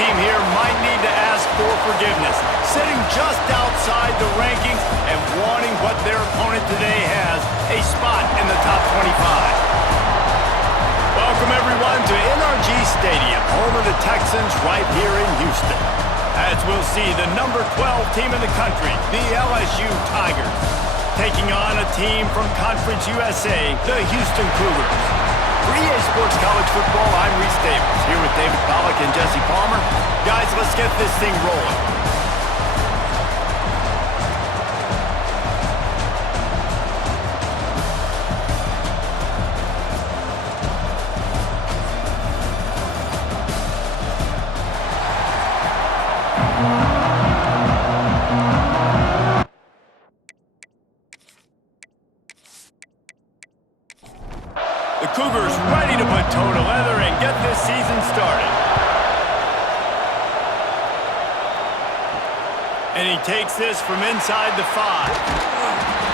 team here might need to ask for forgiveness, sitting just outside the rankings and wanting what their opponent today has, a spot in the top 25. Welcome, everyone, to NRG Stadium, home of the Texans right here in Houston. As we'll see, the number 12 team in the country, the LSU Tigers, taking on a team from Conference USA, the Houston Cougars. For EA Sports College Football, I'm Reese Davis, here with David Pollack and Jesse Palmer. Guys, let's get this thing rolling. The Cougars ready to put toe to leather and get this season started. And he takes this from inside the 5.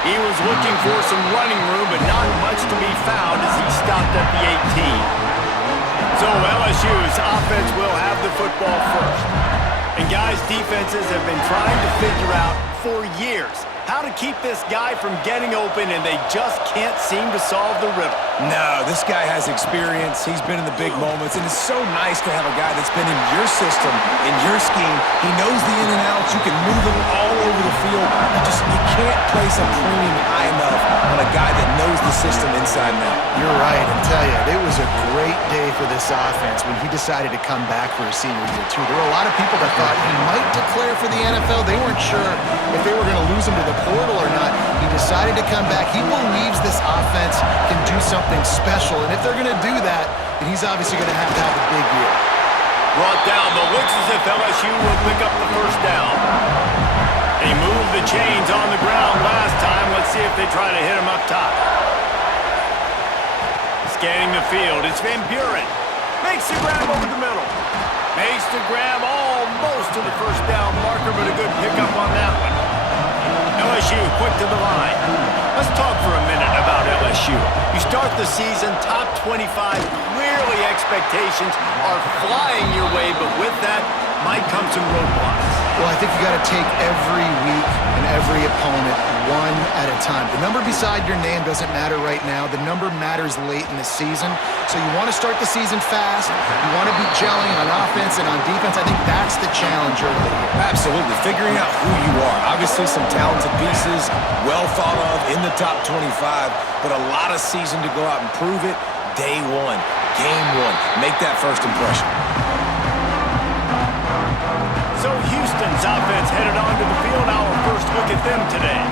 He was looking for some running room, but not much to be found as he stopped at the 18. So LSU's offense will have the football first. And guys, defenses have been trying to figure out for years how to keep this guy from getting open, and they just can't seem to solve the riddle. No, this guy has experience. He's been in the big moments, and it's so nice to have a guy that's been in your system, in your scheme. He knows the in and outs. You can move him all over the field. You can't place a premium high enough on a guy that knows the system inside and out. You're right. I tell you, it was a great day for this offense when he decided to come back for his senior year, too. There were a lot of people that thought he might declare for the NFL. They weren't sure if they were going to lose him to the portal or not. He decided to come back. He believes this offense can do something special, and if they're going to do that, then he's obviously going to have a big year. Brought down, but looks as if LSU will pick up the first down. He moved the chains on the ground last time. Let's see if they try to hit him up top. Scanning the field, it's Van Buren. Makes the grab over the middle. Makes the grab almost to the first down marker, but a good pickup on that one. LSU quick to the line. Let's talk for a minute about LSU. You start the season top 25. Clearly expectations are flying your way, but with that might come some roadblocks. Well, I think you got to take every week and every opponent one at a time. The number beside your name doesn't matter right now. The number matters late in the season. So you want to start the season fast. You want to be gelling on offense and on defense. I think that's the challenge early here. Absolutely. Figuring out who you are. Obviously some talented pieces, well thought of in the top 25, but a lot of season to go out and prove it. Day one, game one. Make that first impression. So Houston's offense headed onto the field. Our first look at them today.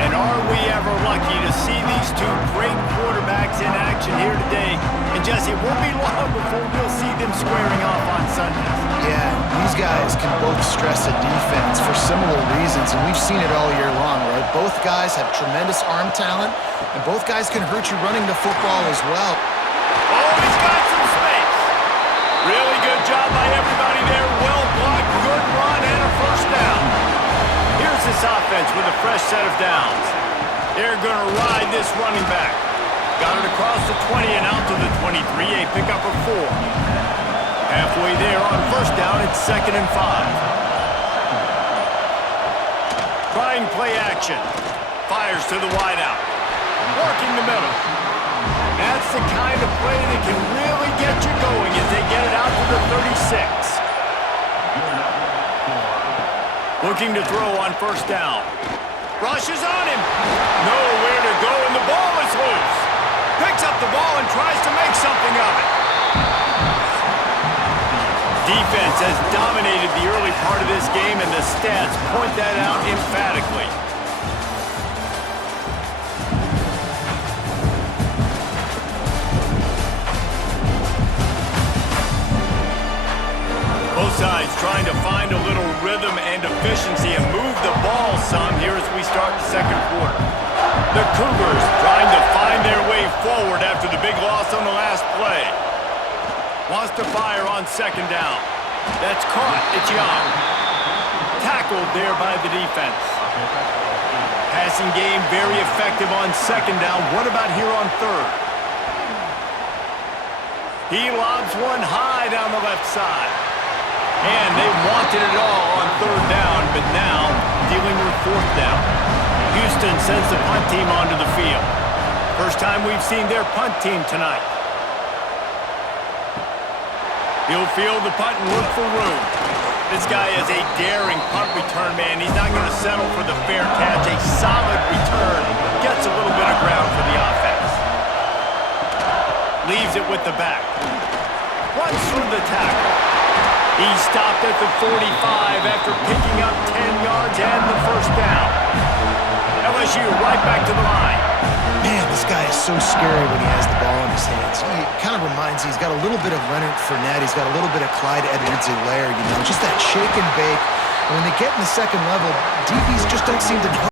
And are we ever lucky to see these two great quarterbacks in action here today? And Jesse, it won't be long before we'll see them squaring off on Sundays. Yeah, these guys can both stress a defense for similar reasons, and we've seen it all year long, right? Both guys have tremendous arm talent, and both guys can hurt you running the football as well. Oh, he's got some space. Really good job by everybody there. Well blocked, good run, and a first down. Here's this offense with a fresh set of downs. They're going to ride this running back. Got it across the 20 and out to the 23, a pickup of 4. Halfway there on first down, it's 2nd and 5. Trying play action. Fires to the wideout. Working the middle. That's the kind of play that can really get you going as they get it out to the 36. Looking to throw on first down. Rushes on him. Nowhere to go, and the ball is loose. Picks up the ball and tries to make something of it. Defense has dominated the early part of this game, and the stats point that out emphatically. Both sides trying to find a little rhythm and efficiency and move the ball some here as we start the second quarter. The Cougars trying to find their way forward after the big loss on the last play. Wants to fire on second down. That's caught. It's Young. Tackled there by the defense. Passing game very effective on second down. What about here on third? He lobs one high down the left side. And they wanted it all on third down, but now dealing with fourth down. Houston sends the punt team onto the field. First time we've seen their punt team tonight. He'll field the punt and look for room. This guy is a daring punt return man. He's not going to settle for the fair catch. A solid return. Gets a little bit of ground for the offense. Leaves it with the back. Runs through the tackle. He stopped at the 45 after picking up 10 yards and the first down. LSU right back to the line. Man, this guy is so scary when he has the ball in his hands. He kind of reminds me, he's got a little bit of Leonard Fournette. He's got a little bit of Clyde Edwards-Helaire, you know, just that shake and bake. And when they get in the second level, DBs just don't seem to know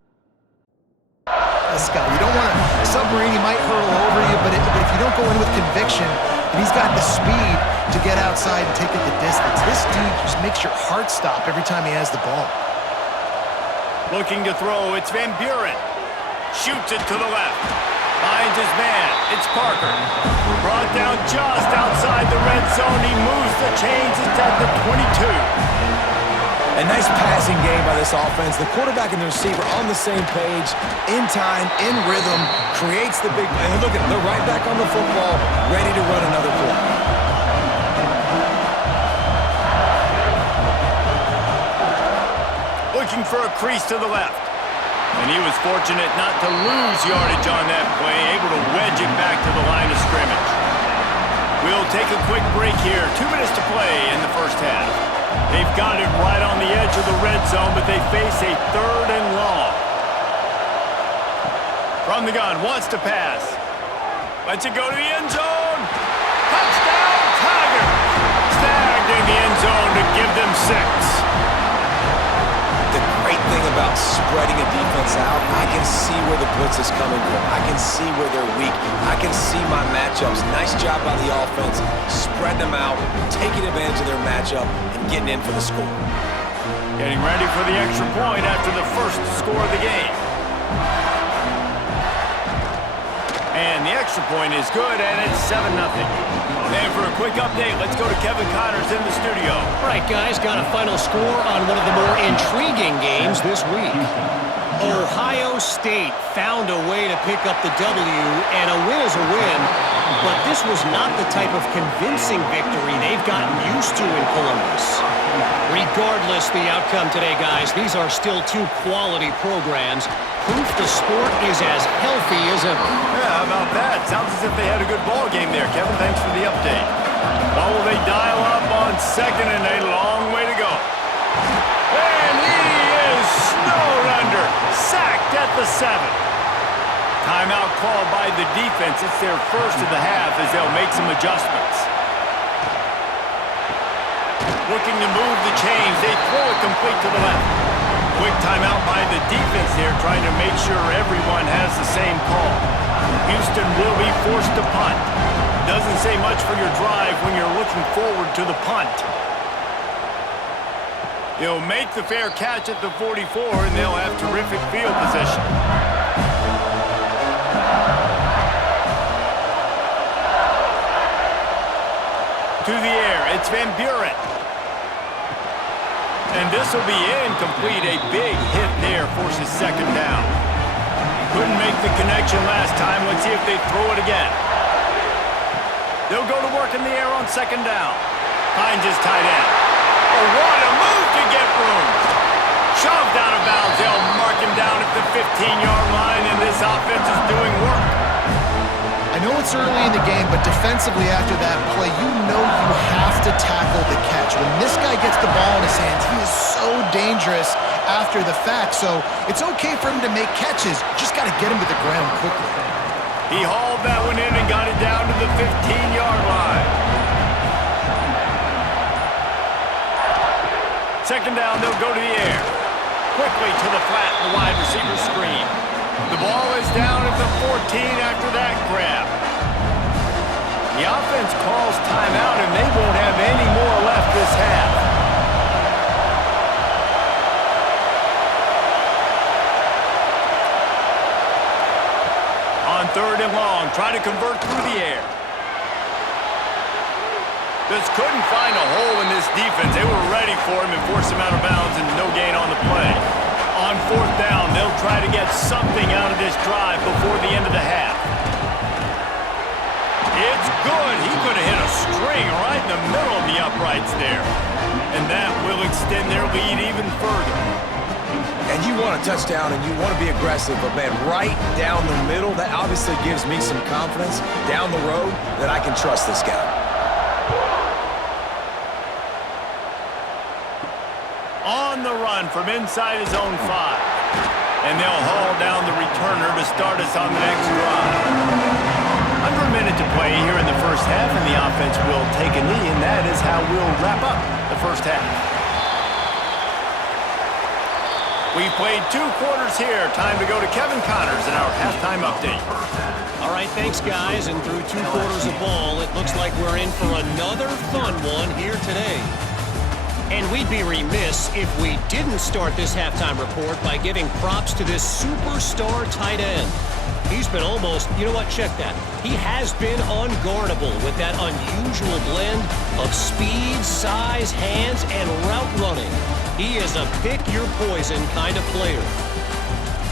this guy. You don't want to submarine, he might hurtle over you, but if you don't go in with conviction, and he's got the speed to get outside and take it the distance, this dude just makes your heart stop every time he has the ball. Looking to throw, it's Van Buren. Shoots it to the left. Finds his man. It's Parker. Brought down just outside the red zone. He moves the chains. It's at the 22. A nice passing game by this offense. The quarterback and the receiver on the same page, in time, in rhythm, creates the big play. And look at them, they're right back on the football, ready to run another play. Looking for a crease to the left. And he was fortunate not to lose yardage on that play, able to wedge it back to the line of scrimmage. We'll take a quick break here. 2 minutes to play in the first half. They've got it right on the edge of the red zone, but they face a third and long. From the gun, wants to pass. Lets it go to the end zone. Touchdown, Tigers! Snagged in the end zone to give them 6. The great thing about spreading a defense out, I can see where the blitz is coming from. I can see where they're weak. I can see my matchups. Nice job by the offense. Spread them out, taking advantage of their matchup, and getting in for the score. Getting ready for the extra point after the first score of the game. And the extra point is good, and it's 7-0. And for a quick update, let's go to Kevin Connors in the studio. All right, guys, got a final score on one of the more intriguing games this week. Ohio State found a way to pick up the W, and a win is a win, but this was not the type of convincing victory they've gotten used to in Columbus. Regardless the outcome today, guys, these are still two quality programs. Proof the sport is as healthy as ever. Yeah, how about that? Sounds as if they had a good ball game there. Kevin, thanks for the update. Well, will they dial up on second and a long way to go? And he is snowed under. Sacked at the 7. Timeout called by the defense. It's their first of the half as they'll make some adjustments. Looking to move the chains. They throw it complete to the left. Quick timeout by the defense here, trying to make sure everyone has the same call. Houston will be forced to punt. Doesn't say much for your drive when you're looking forward to the punt. He'll make the fair catch at the 44, and they'll have terrific field position. To the air, it's Van Buren. And this will be incomplete. A big hit there forces second down. Couldn't make the connection last time. Let's see if they throw it again. They'll go to work in the air on second down. Finds his tight end. Oh, what a move to get room. Shoved out of bounds. They'll mark him down at the 15-yard line, and this offense is doing work. I know it's early in the game, but defensively after that play, you know you have to tackle the catch. When this guy gets the ball in his hands, he is so dangerous after the fact. So it's okay for him to make catches. Just got to get him to the ground quickly. He hauled that one in and got it down to the 15-yard line. Second down, they'll go to the air. Quickly to the flat, the wide receiver screen. The ball is down at the 14 after that grab. The offense calls timeout, and they won't have any more left this half. On third and long, try to convert through the air. Just couldn't find a hole in this defense. They were ready for him and forced him out of bounds and no gain on the play. On fourth down, they'll try to get something out of this drive before the end of the half. It's good. He could have hit a string right in the middle of the uprights there. And that will extend their lead even further. And you want a touchdown and you want to be aggressive, but man, right down the middle, that obviously gives me some confidence down the road that I can trust this guy. On the run from inside his own 5. And they'll haul down the returner to start us on the next drive. Under a minute to play here in the first half, and the offense will take a knee, and that is how we'll wrap up the first half. We've played 2 quarters here. Time to go to Kevin Connors in our halftime update. All right, thanks, guys. And through 2 quarters of ball, it looks like we're in for another fun one here today. And we'd be remiss if we didn't start this halftime report by giving props to this superstar tight end. He's been almost, you know what, check that. He has been unguardable with that unusual blend of speed, size, hands, and route running. He is a pick-your-poison kind of player.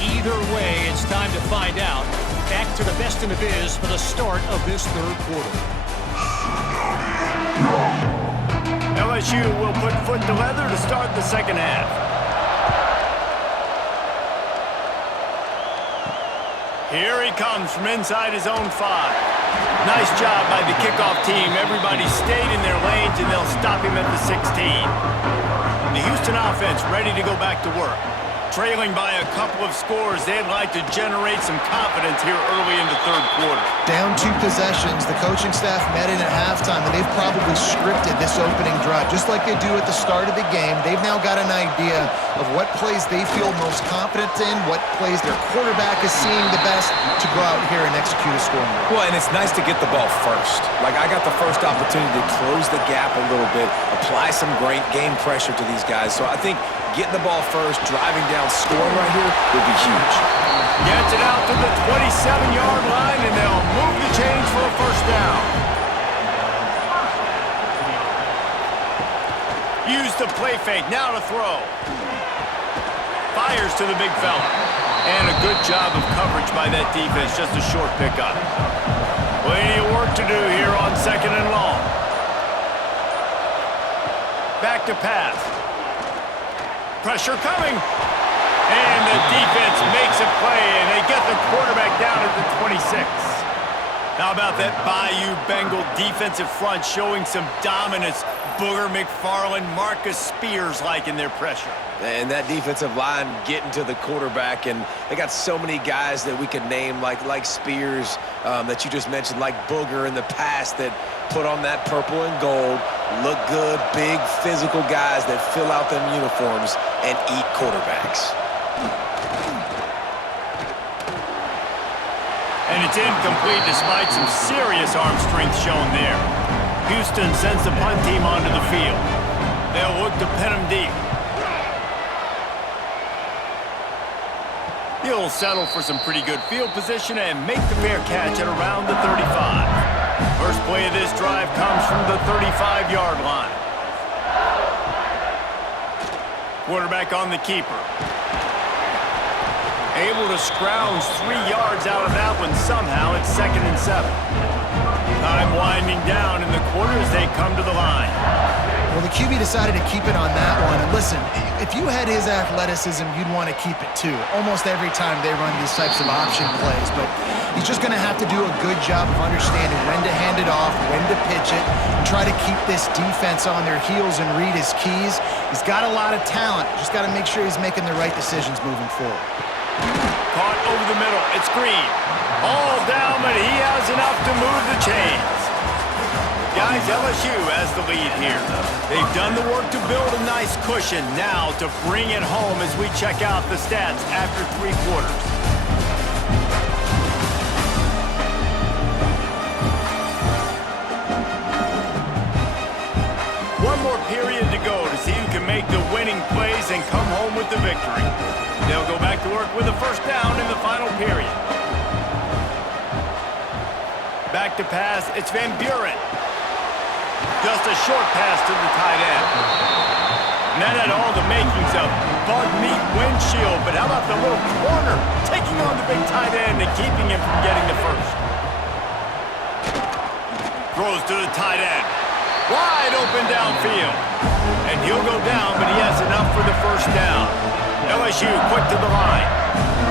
Either way, it's time to find out. Back to the best in the biz for the start of this third quarter. LSU will put foot to leather to start the second half. Here he comes from inside his own 5. Nice job by the kickoff team. Everybody stayed in their lanes, and they'll stop him at the 16. The Houston offense ready to go back to work. Trailing by a couple of scores, they'd like to generate some confidence here early in the third quarter. Down 2 possessions, the coaching staff met in at halftime, and they've probably scripted this opening drive. Just like they do at the start of the game, they've now got an idea of what plays they feel most confident in, what plays their quarterback is seeing the best to go out here and execute a scoring drive. Well, and it's nice to get the ball first. Like, I got the first opportunity to close the gap a little bit, apply some great game pressure to these guys. So I think getting the ball first, driving down, scoring right here would be huge. Gets it out to the 27-yard line, and they'll move the chains for a first down. Use the play fake, now to throw. Fires to the big fella. And a good job of coverage by that defense, just a short pickup. Plenty of work to do here on 2nd and long. Back to pass. Pressure coming. And the defense makes a play, and they get the quarterback down at the 26. How about that Bayou Bengal defensive front showing some dominance? Booger McFarland, Marcus Spears liking their pressure. And that defensive line getting to the quarterback, and they got so many guys that we could name, like Spears, that you just mentioned, like Booger in the past, that put on that purple and gold, look good, big physical guys that fill out them uniforms and eat quarterbacks. And it's incomplete despite some serious arm strength shown there. Houston sends the punt team onto the field. They'll look to pin him deep. He'll settle for some pretty good field position and make the fair catch at around the 35. First play of this drive comes from the 35-yard line. Quarterback on the keeper. Able to scrounge 3 yards out of that one somehow. It's 2nd and 7. Time winding down in the quarter as they come to the line. Well, the QB decided to keep it on that one. And listen, if you had his athleticism, you'd want to keep it too. Almost every time they run these types of option plays. But he's just going to have to do a good job of understanding when to hand it off, when to pitch it, and try to keep this defense on their heels and read his keys. He's got a lot of talent. Just got to make sure he's making the right decisions moving forward. Caught over the middle. It's Green. All down, but he has enough to move the chains. Guys, LSU has the lead here. They've done the work to build a nice cushion. Now to bring it home as we check out the stats after 3 quarters. One more period to go to see who can make the winning plays and come home with the victory. They'll go back to work with a first down in the final period. Back to pass, it's Van Buren. Just a short pass to the tight end. And that had all the makings of bug meat windshield, but how about the little corner taking on the big tight end and keeping him from getting the first? Throws to the tight end. Wide open downfield. And he'll go down, but he has enough for the first down. LSU quick to the line.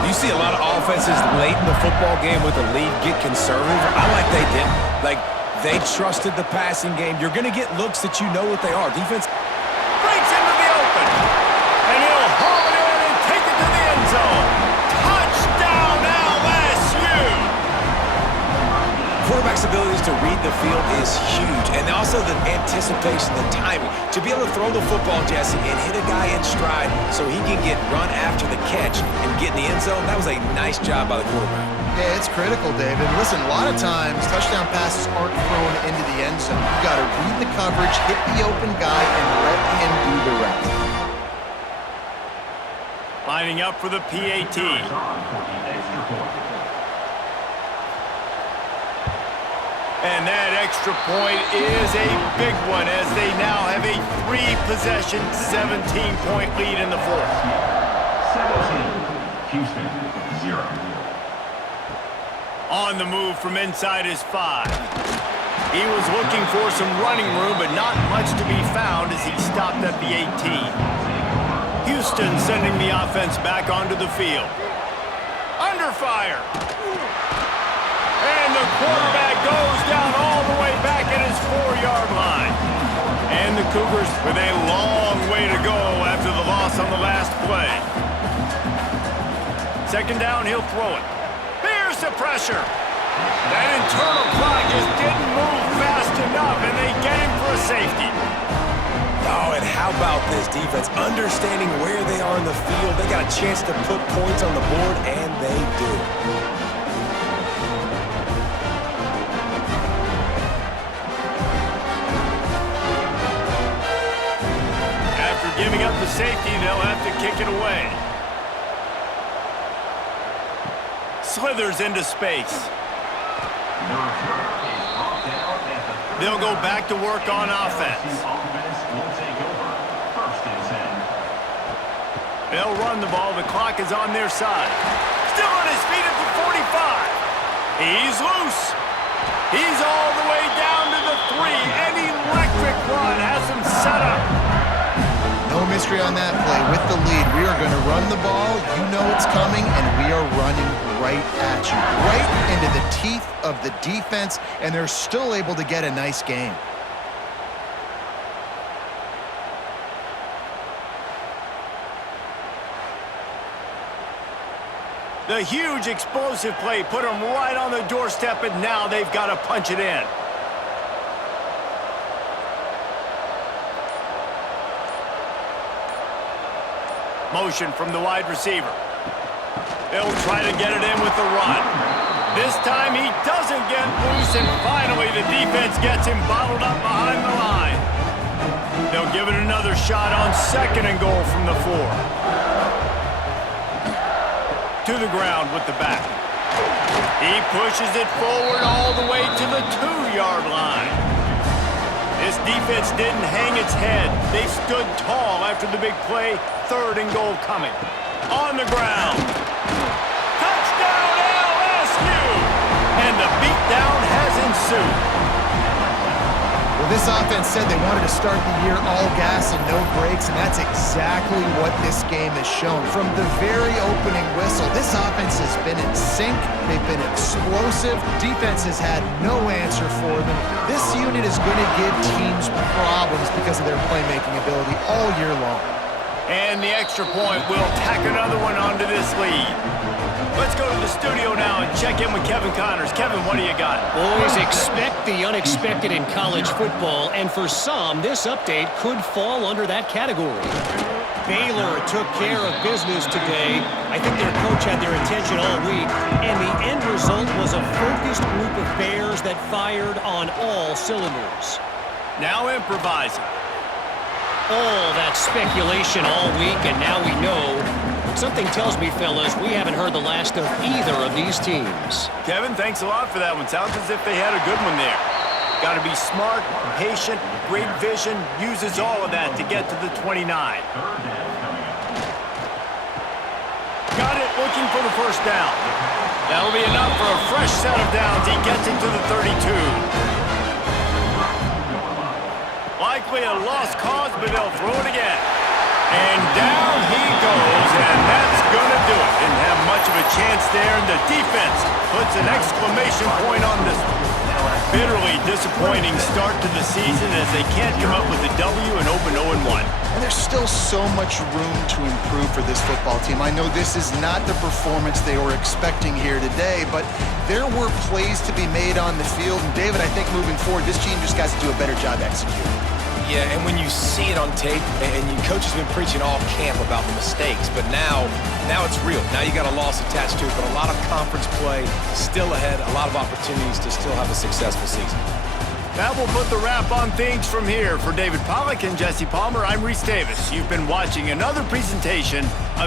You see a lot of offenses late in the football game with the lead get conservative. I like they didn't. Like, they trusted the passing game. You're going to get looks that you know what they are. Defense breaks into the open. And he'll haul it in and take it to the end zone. Touchdown, LSU! Quarterback's abilities to read the field is huge, and also the anticipation, the timing. To be able to throw the football, Jesse, and hit a guy in stride so he can get run after the catch and get in the end zone, that was a nice job by the quarterback. Yeah, it's critical, David. Listen, a lot of times, touchdown passes aren't thrown into the end zone. You got to read the coverage, hit the open guy, and let him do the rest. Lining up for the PAT. And that extra point is a big one as they now have a 3-possession, 17-point lead in the fourth. 17, Houston, 0. On the move from inside his 5. He was looking for some running room, but not much to be found as he stopped at the 18. Houston sending the offense back onto the field. Under fire. And the quarterback goes down all the way back at his 4-yard line. And the Cougars with a long way to go after the loss on the last play. Second down, he'll throw it. Here's the pressure. That internal clock just didn't move fast enough, and they get him for a safety. Oh, and how about this defense? Understanding where they are in the field. They got a chance to put points on the board, and they do. After giving up the safety, they'll have to kick it away. Slithers into space. They'll go back to work on offense. They'll run the ball. The clock is on their side. Still on his feet at the 45. He's loose. He's all the way down to the 3. An electric run has him set up. No mystery on that play. With the lead, we are going to run the ball. You know it's coming, and we are running right at you. Right into the teeth of the defense, and they're still able to get a nice game. The huge explosive play put them right on the doorstep, and now they've got to punch it in. Motion from the wide receiver. They'll try to get it in with the run. This time he doesn't get loose, and finally the defense gets him bottled up behind the line. They'll give it another shot on 2nd and goal from the 4. To the ground with the back. He pushes it forward all the way to the 2-yard line. This defense didn't hang its head. They stood tall after the big play. 3rd and goal coming. On the ground. Touchdown LSU! And the beatdown has ensued. Well, this offense said they wanted to start the year all gas and no brakes, and that's exactly what this game has shown. From the very opening whistle, this offense has been in sync. They've been explosive. Defense has had no answer for them. This unit is going to give teams problems because of their playmaking ability all year long. And the extra point will tack another one onto this lead. Let's go to the studio now and check in with Kevin Connors. Kevin, what do you got? Boys, expect the unexpected in college football, and for some, this update could fall under that category. Baylor took care of business today. I think their coach had their attention all week, and the end result was a focused group of Bears that fired on all cylinders. Now improvising. All that speculation all week, and now we know. Something tells me, fellas, we haven't heard the last of either of these teams. Kevin, thanks a lot for that one. Sounds as if they had a good one there. Got to be smart, patient, great vision, uses all of that to get to the 29. Got it, looking for the first down. That'll be enough for a fresh set of downs. He gets it to the 32. Likely a lost cause, but they'll throw it again. And down he goes, and that's going to do it. Didn't have much of a chance there, and the defense puts an exclamation point on this one. Bitterly disappointing start to the season as they can't come up with a W and open 0-1. And there's still so much room to improve for this football team. I know this is not the performance they were expecting here today, but there were plays to be made on the field. And David, I think moving forward, this team just got to do a better job executing. Yeah, and when you see it on tape, and your coach has been preaching all camp about the mistakes, but now it's real. Now you got a loss attached to it, but a lot of conference play still ahead, a lot of opportunities to still have a successful season. That will put the wrap on things from here. For David Pollack and Jesse Palmer, I'm Reese Davis. You've been watching another presentation of